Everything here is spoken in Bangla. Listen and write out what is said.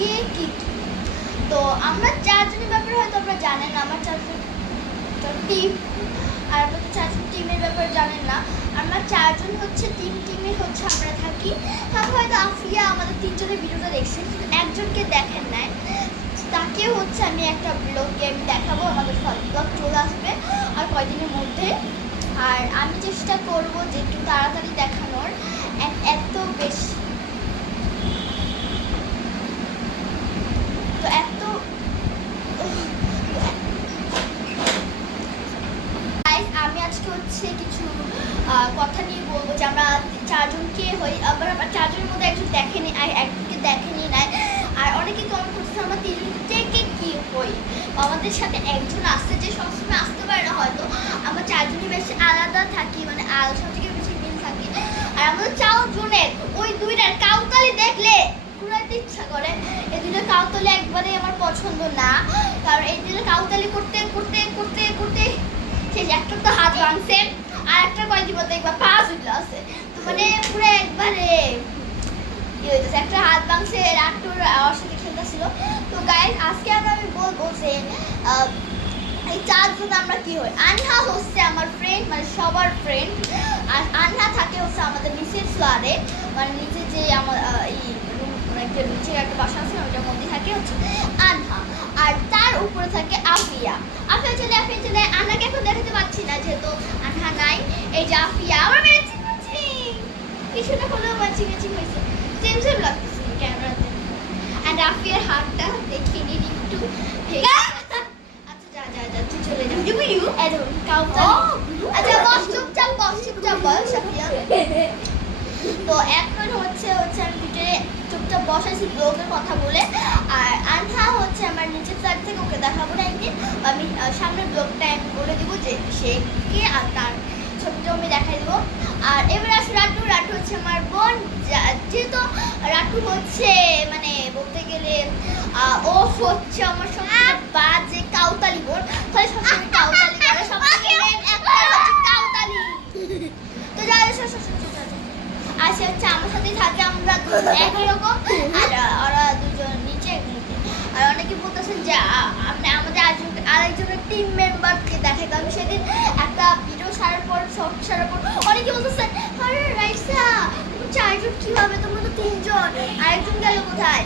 কে কি তো আমরা চারজনের ব্যাপারে হয়তো আপনারা জানেন না, আমার চারজন টিম আর আপনারা তো চারজন টিমের ব্যাপারে জানেন না। আমরা চারজন হচ্ছে টিমে হচ্ছে আমরা থাকি। তারপর হয়তো আফিয়া আমাদের তিনজনের ভিডিওটা দেখছেন, কিন্তু একজনকে দেখেন নাই, তাকে হচ্ছে আমি একটা ব্লগে আমি দেখাবো, আমাদের ব্লগ চলে আসবে আর কয়দিনের মধ্যে। আর আমি চেষ্টা করব যে একটু তাড়াতাড়ি দেখানোর, এত বেশি তো এত আমি আজকে হচ্ছে কিছু কথা নিয়ে বলবো যে আমরা চারজনকে হই, আবার আমরা চারজনের মধ্যে একজন দেখেনি, একজনকে দেখেনি নাই। আর অনেকে কমেন্ট করছে আমরা তিনজন থেকে কি হই, আমাদের সাথে একজন আসতে যে সবসময় আসতে পারে না, হয়তো আমরা চারজনই বেশি আলাদা থাকি, মানে সব থেকে বেশি মিল থাকি। আর আমাদের চারজনের ওই দুইটার কাউতালি দেখলে ঘুরাইতে ইচ্ছা করে। এই দুইটা কাউতালি একবারে আমার পছন্দ না, কারণ এই দুইটা কাউতালি করতে করতে করতে করতে শেষ। একটা তো হাত ভাঙছে আর একটা কয়েকদিন বলতে একবার পা ঝুলে আছে, তো মানে পুরো একবারে হইতেছে। একটা হাত ভাঙছে, রাট্টুর আমার সাথে খেলতেছিল। তো গাইস আজকে আমি বলবো যে এই চারজন আমরা কি হই। আনহা হচ্ছে আমার ফ্রেন্ড, মানে সবার ফ্রেন্ড। আর আনহা থাকে হচ্ছে আমাদের নিচের ফ্লোরে, মানে নিচে যে আমার একটা নিচের একটা বাসা আছে ওইটার মধ্যে থাকে হচ্ছে আনহা। আর তার উপরে থাকে আফিয়া। আফিয়া চলে আনহাকে এখন দেখাতে পাচ্ছি না যেহেতু আনহা নাই। এই যে আফিয়া আমার ম্যাচিং কিছুটা হলেও ম্যাচিং হয়েছে, সেম লাগতেছে ক্যামেরাতে। অ্যান্ড আফিয়ার হাতটা দেখিয়ে নিন একটু। আচ্ছা যা তুই চলে যা। আচ্ছা বস, চুপচাপ বস আফিয়া। তো এখন হচ্ছে আমি ভিতরে চুপচাপ বসাইছি ব্লগের কথা বলে। আর আনহা হচ্ছে আমার নিচের সাইড থেকে, ওকে দেখাবো না একদিন, আমি সামনের ব্লগটা আমি বলে দিব যে সে কে, আর তার ছবিটাও আমি দেখাই দেবো। আর এবার আসলে রাট্টু হচ্ছে আমার বোন। যেহেতু রাট্টু হচ্ছে মানে বলতে গেলে ও হচ্ছে আমার সঙ্গে বাজে কাউতালি বোন, ফলে সবসময় কাউতালি করে, সবসময় একটা হচ্ছে কাউতালি। তো যাই আর সে হচ্ছে আমার সাথে থাকে, আমরা একই রকম। আর ওরা দুজন নিচে। আর অনেকে বলতেছেন যে আমাদের আরেকজনের টিম মেম্বারকে দেখাই। তো আমি সেদিন একটা ভিডিও ছাড়ার পর অনেকে বলতেছেন আরে রাইসা তুমি চারজন কিভাবে, তোমরা তো তিনজন, আরেকজন গেল কোথায়?